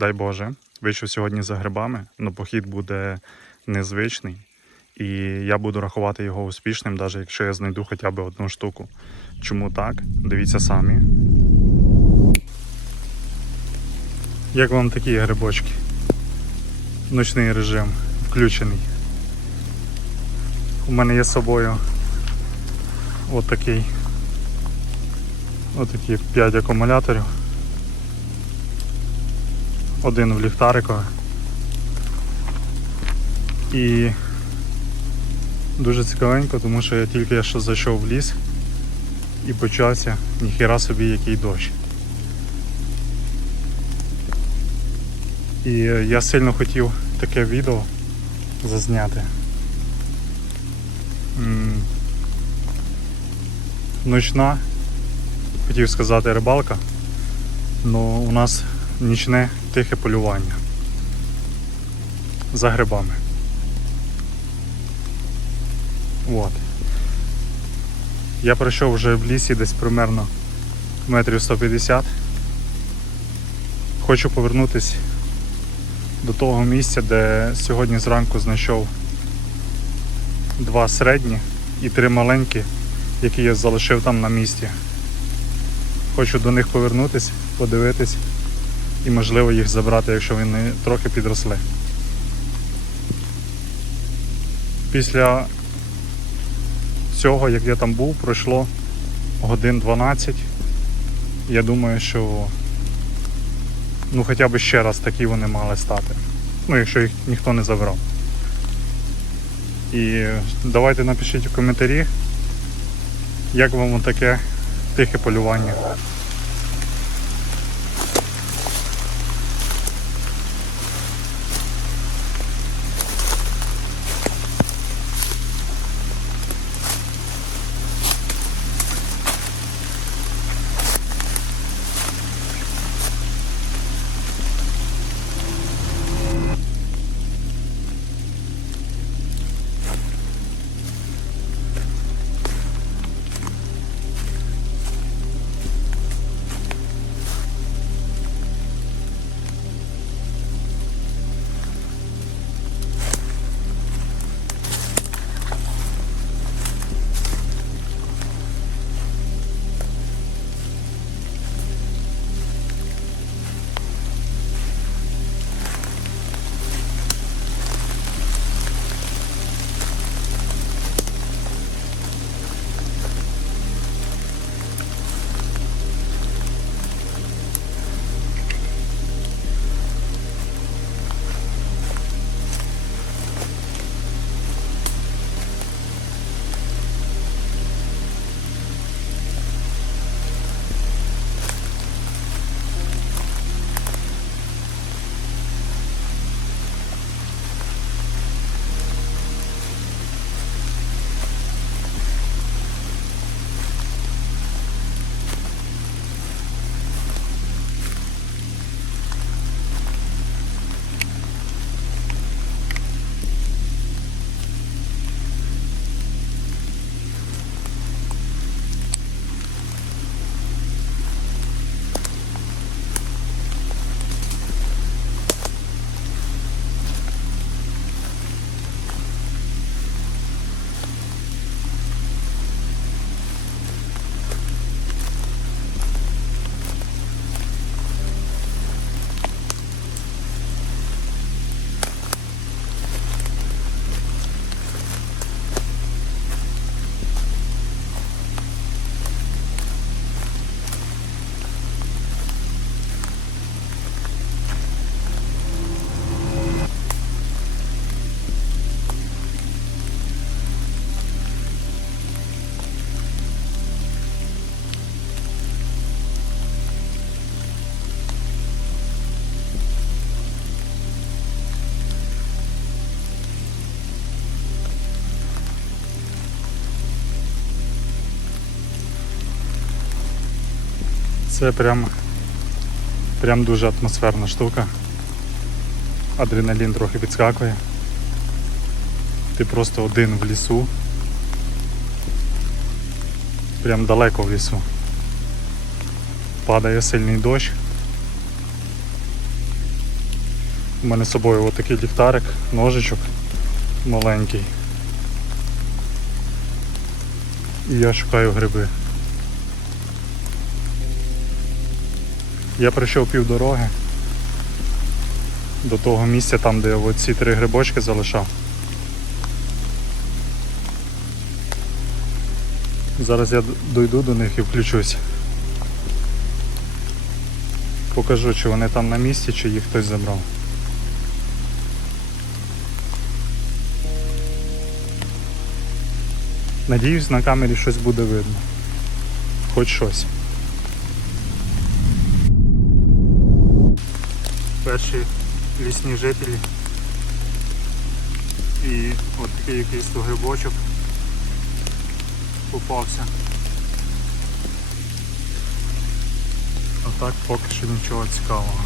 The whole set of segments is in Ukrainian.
дай Боже. Вийшов сьогодні за грибами, але похід буде незвичний. І я буду рахувати його успішним, навіть якщо я знайду хоча б одну штуку. Чому так? Дивіться самі. Як вам такі грибочки? Ночний режим включений. У мене є з собою отакий. Отакі 5 акумуляторів. Один в ліхтарикове. І дуже цікавенько, тому що я тільки я що зайшов в ліс і почався ніхіра собі який дощ. І я сильно хотів таке відео зазняти. Ночна, хотів сказати рибалка, але у нас нічне тихе полювання за грибами. От. Я пройшов вже в лісі десь примерно метрів 150. Хочу повернутися до того місця, де сьогодні зранку знайшов два середні і три маленькі, які я залишив там на місці. Хочу до них повернутися, подивитись і можливо їх забрати, якщо вони трохи підросли. Після цього, як я там був, пройшло годин 12. Я думаю, що ну хоча б ще раз такі вони мали стати. Ну, якщо їх ніхто не забрав. І давайте напишіть у коментарі, як вам таке тихе полювання. Це прям, прям дуже атмосферна штука. Адреналін трохи підскакує. Ти просто один в лісу. Прям далеко в лісу. Падає сильний дощ. У мене з собою отакий ліхтарик, ножичок маленький. І я шукаю гриби. Я пройшов півдороги до того місця, там де оці три грибочки залишав. Зараз я дойду до них і включусь. Покажу, чи вони там на місці, чи їх хтось забрав. Надіюсь, на камері щось буде видно. Хоч щось. Перші лісні жителі. І от такий якийсь то грибочок попався. А так поки що нічого цікавого.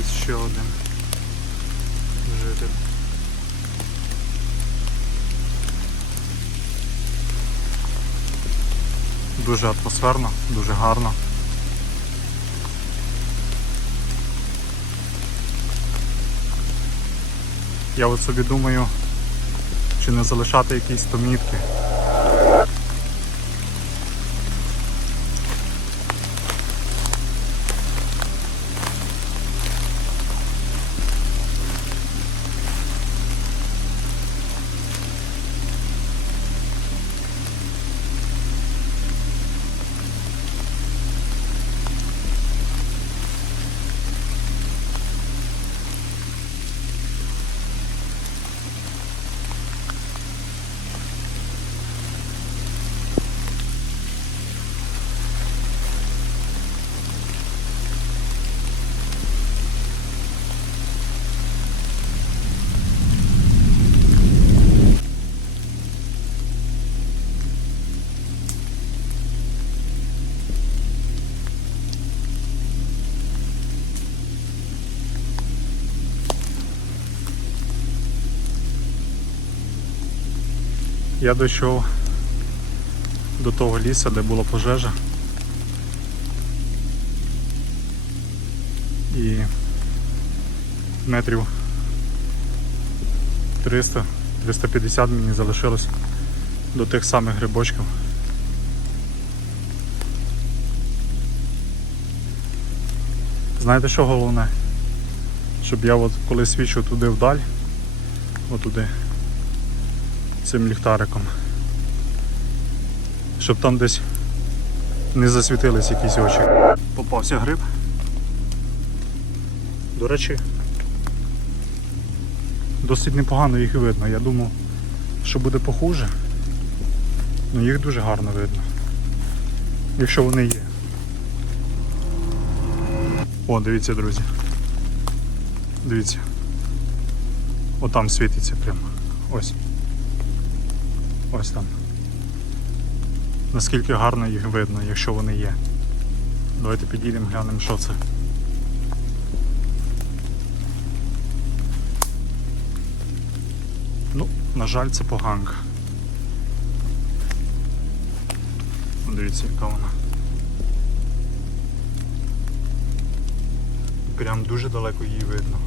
Ось ще один житель. Дуже атмосферно, дуже гарно. Я от собі думаю, чи не залишати якісь то Я дійшов до того лісу, де була пожежа. І метрів 300-350 мені залишилось до тих самих грибочків. Знаєте що головне? Щоб я от коли свічу туди вдаль, отуди, цим ліхтариком. Щоб там десь не засвітились якісь очі. Попався гриб. До речі, досить непогано їх видно. Я думав, що буде похуже. Ну їх дуже гарно видно. Якщо вони є. О, дивіться, друзі. Дивіться. Отам світиться прямо. Ось. Ось там. Наскільки гарно їх видно, якщо вони є. Давайте підійдемо, глянемо, що це. Ну, на жаль, це поганка. Дивіться, яка вона. Прям дуже далеко її видно.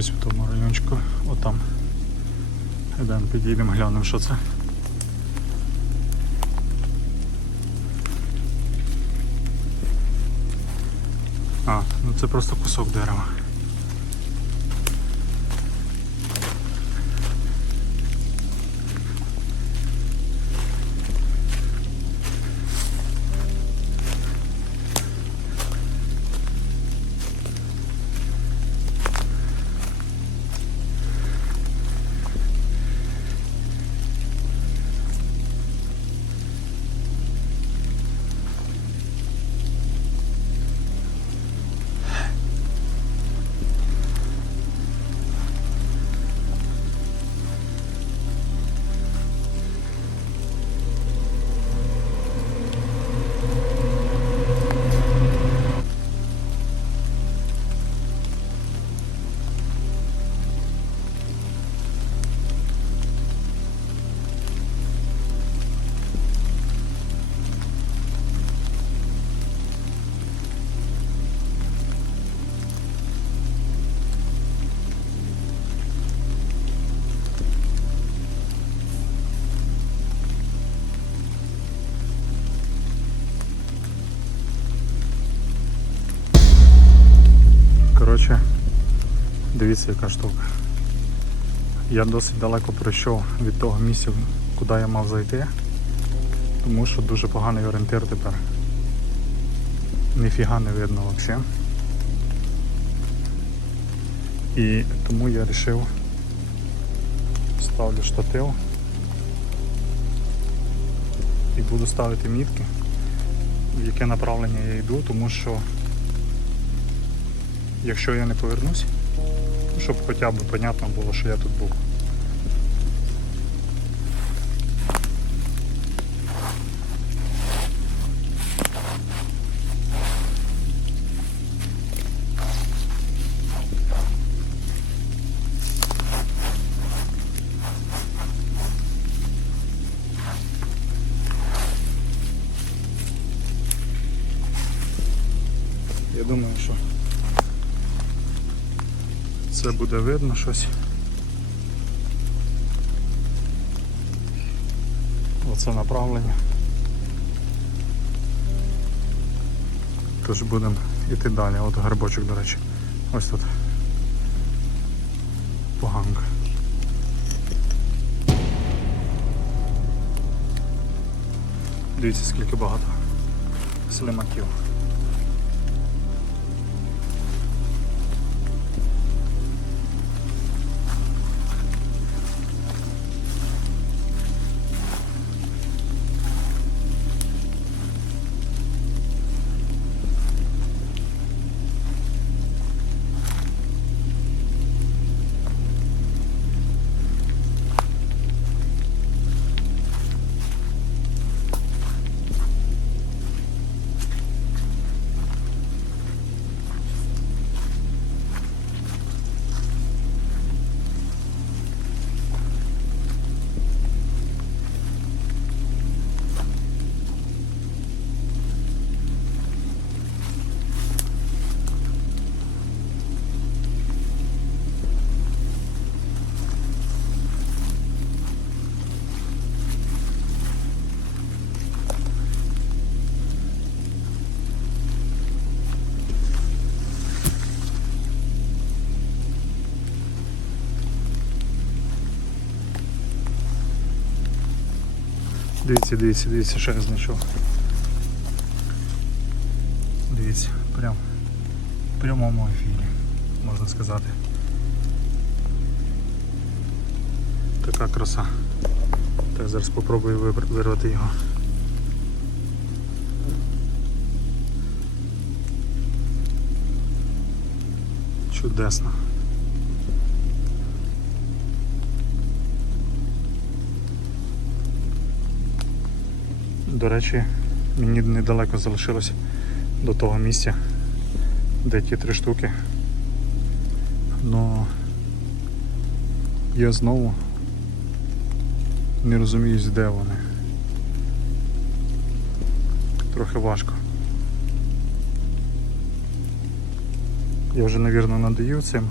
Ось в тому райончику, отам. Йдемо, підійдемо, глянемо, що це. А, ну це просто кусок дерева. Коротше, дивіться, яка штука. Я досить далеко пройшов від того місця, куди я мав зайти, тому що дуже поганий орієнтир тепер. Ніфіга не видно взагалі. І тому я вирішив ставлю штатив і буду ставити мітки, в яке направлення я йду, тому що якщо я не повернусь, ну, щоб хоча б понятно було, що я тут був. Я думаю, що це буде видно щось. Оце направлення. Тож будемо йти далі. От грибочок, до речі. Ось тут. Поганка. Дивіться, скільки багато слимаків. Дивіться, дивіться, дивіться, що я знайшов. Дивіться, прям в прямому ефірі, можна сказати. Така краса. Так, зараз спробую вирвати його. Чудесно. До речі, мені недалеко залишилось до того місця, де ті три штуки. Но я знову не розумію, де вони. Трохи важко. Я вже, навірно, надаю цим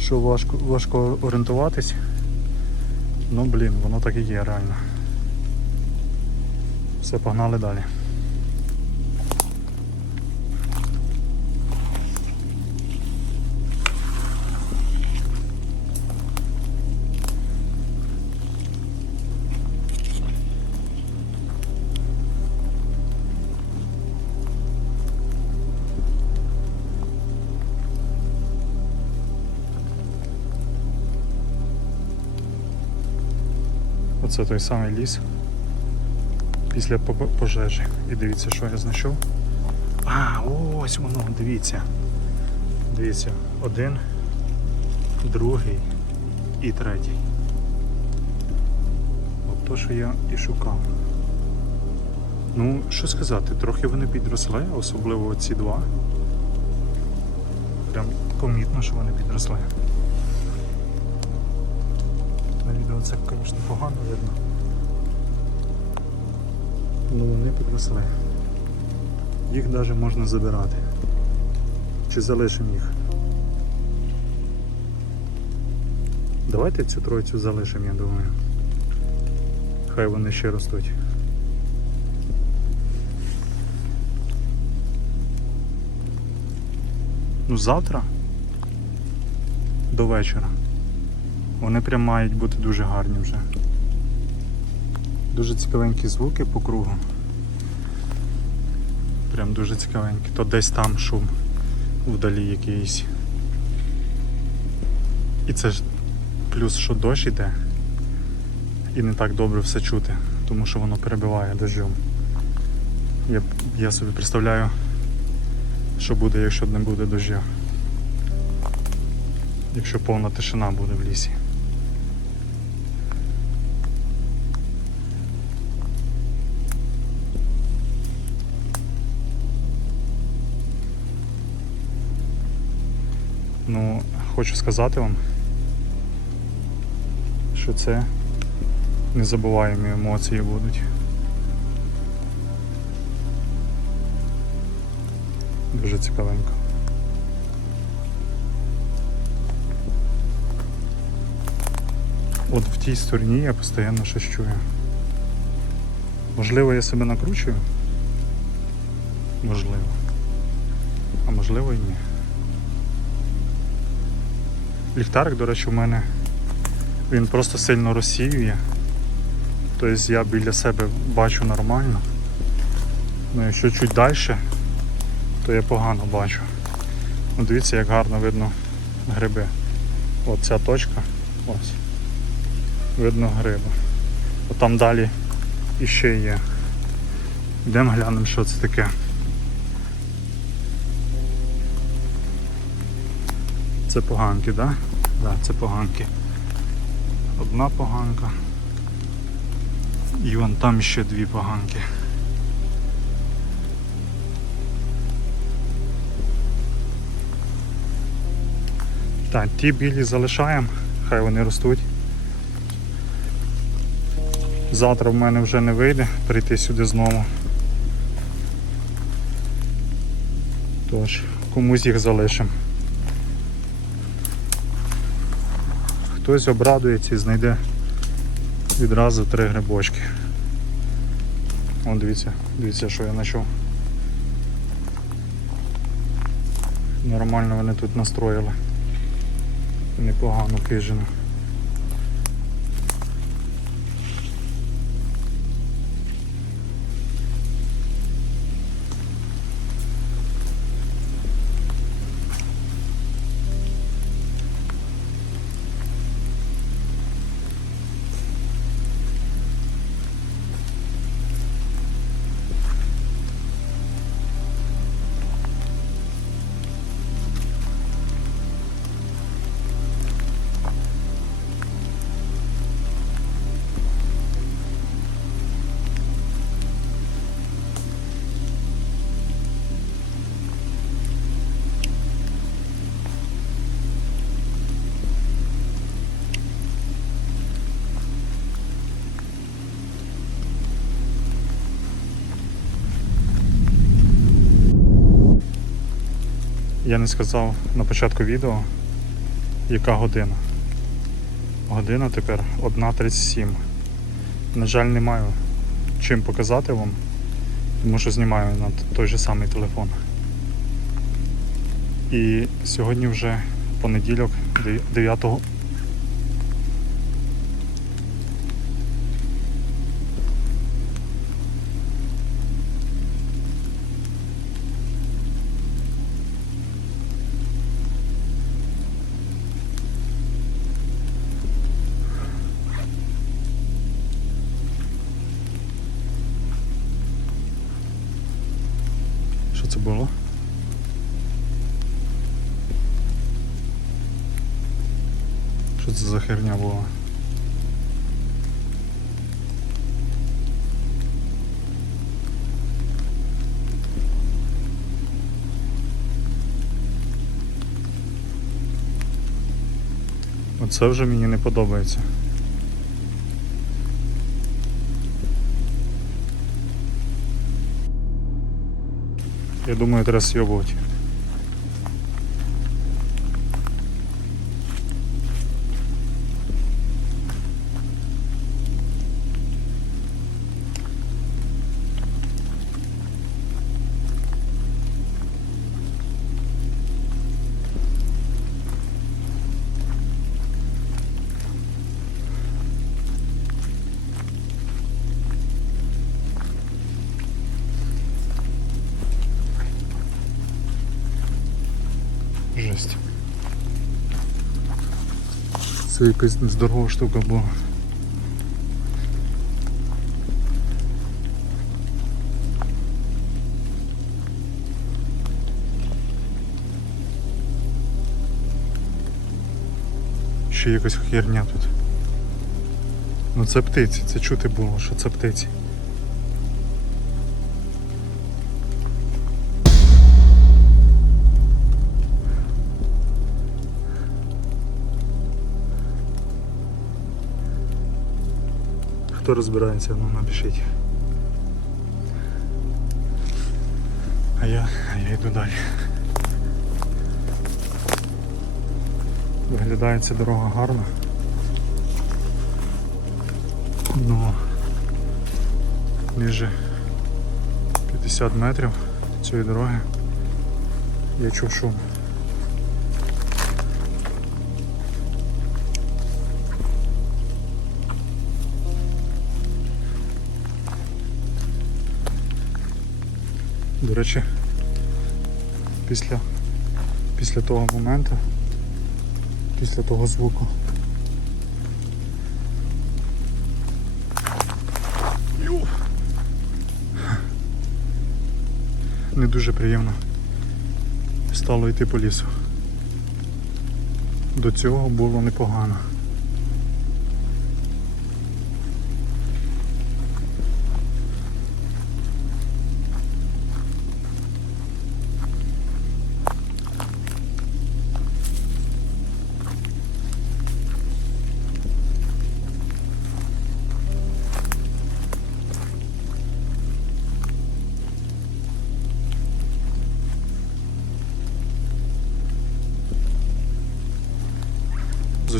що важко, важко орієнтуватись. Ну блін, воно так і є реально. Все, погнали далі. Оце той самий ліс після пожежі. І дивіться, що я знайшов. А, ось воно, дивіться. Дивіться, один, другий і третій. От то, що я і шукав. Ну, що сказати, трохи вони підросли, особливо ці два. Прям помітно, що вони підросли. На відео це, звісно, погано видно. Ну вони підросли. Їх навіть можна забирати. Чи залишимо їх? Давайте цю тройцю залишимо, я думаю. Хай вони ще ростуть. Ну завтра до вечора. Вони прям мають бути дуже гарні вже. Дуже цікавенькі звуки по кругу. Прям дуже цікавенькі. То десь там шум вдалі якийсь. І це ж плюс, що дощ іде. І не так добре все чути, тому що воно перебиває дощом. Я, я собі представляю, що буде, якщо не буде дощу. Якщо повна тишина буде в лісі. Хочу сказати вам, що це незабуваємі емоції будуть. Дуже цікавенько. От в тій стороні я постійно щось чую. Можливо, я себе накручую? Можливо. А можливо і ні. Ліхтарик, до речі, у мене він просто сильно розсіює. Тобто я біля себе бачу нормально. Ну якщо чуть далі, то я погано бачу. Ну, дивіться, як гарно видно гриби. От ця точка. Ось. Видно гриби. От там далі іще є. Йдемо глянемо, що це таке. Це поганки, так? Да? Да, це поганки. Одна поганка. І вон там ще дві поганки. Так, ті білі залишаємо, хай вони ростуть. Завтра в мене вже не вийде прийти сюди знову. Тож, комусь їх залишимо. Хтось обрадується і знайде відразу три грибочки. О, дивіться, дивіться, що я знайшов. Нормально вони тут настроїли. Непогано хижину. Я не сказав на початку відео, яка година. Година тепер 1.37. На жаль, не маю чим показати вам, тому що знімаю на той же самий телефон. І сьогодні вже понеділок, 9 Це було? Що це за херня була? Оце вже мені не подобається. Я думаю, треба съебывать. Це якась здорова штука була. Ще якась херня тут. Ну це птиці, це чути було, що це птиці. Хто розбирається, ну напишіть. А я, а я йду далі. Виглядає ця дорога гарно. Ну ніже 50 метрів цієї дороги я чув шум. Речі, після, після того моменту, після того звуку. Не дуже приємно стало йти по лісу. До цього було непогано.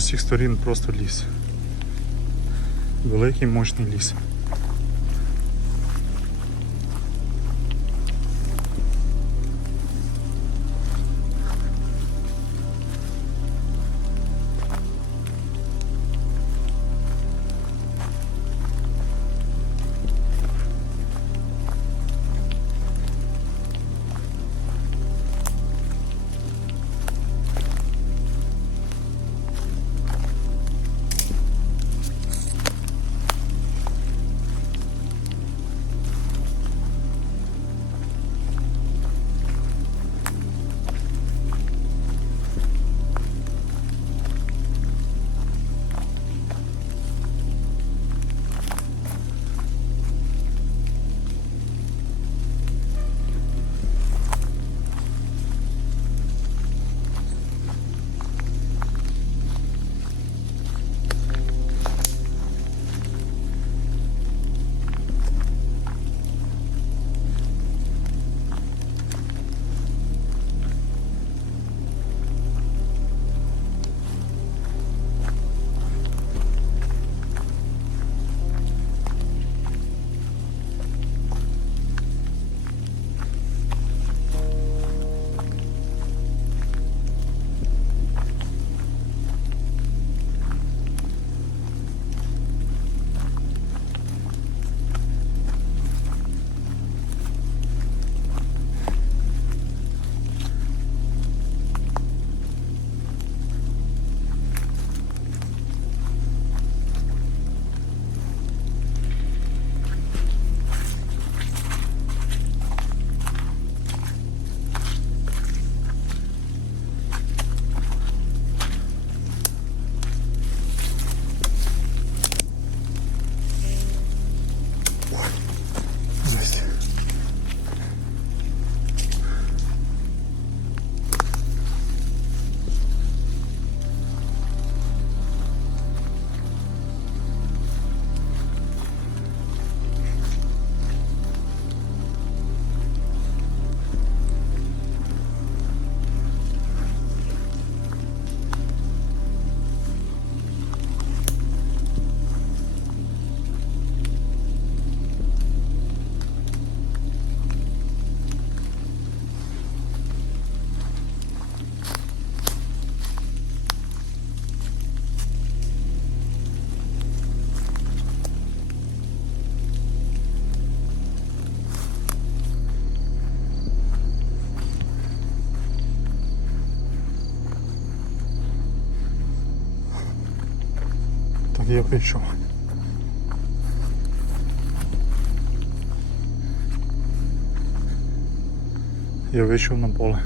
З усіх сторін просто ліс. Великий мощний ліс. Я вийшов. Я вийшов на поле.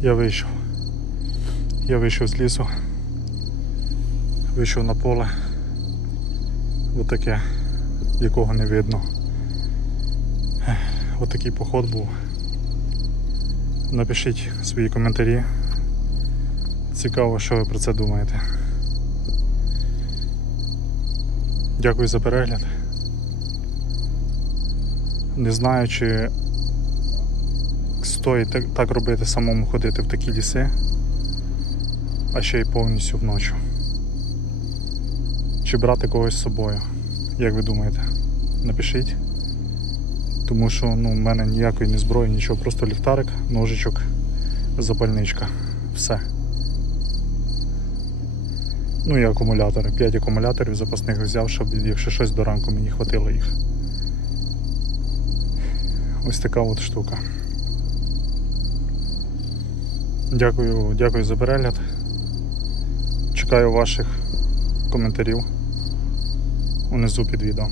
Я вийшов. Я вийшов з лісу. Вийшов на поле. Отаке, якого не видно. Отакий поход був. Напишіть свої коментарі. Цікаво, що ви про це думаєте. Дякую за перегляд. Не знаю, чи стоїть так робити самому ходити в такі ліси, а ще й повністю вночі. Чи брати когось з собою? Як ви думаєте? Напишіть. Тому що ну, в мене ніякої не зброї, нічого, просто ліхтарик, ножичок, запальничка. Все. Ну і акумулятори. 5 акумуляторів запасних взяв, щоб якщо щось до ранку мені хватило їх. Ось така от штука. Дякую, дякую за перегляд. Чекаю ваших коментарів унизу під відео.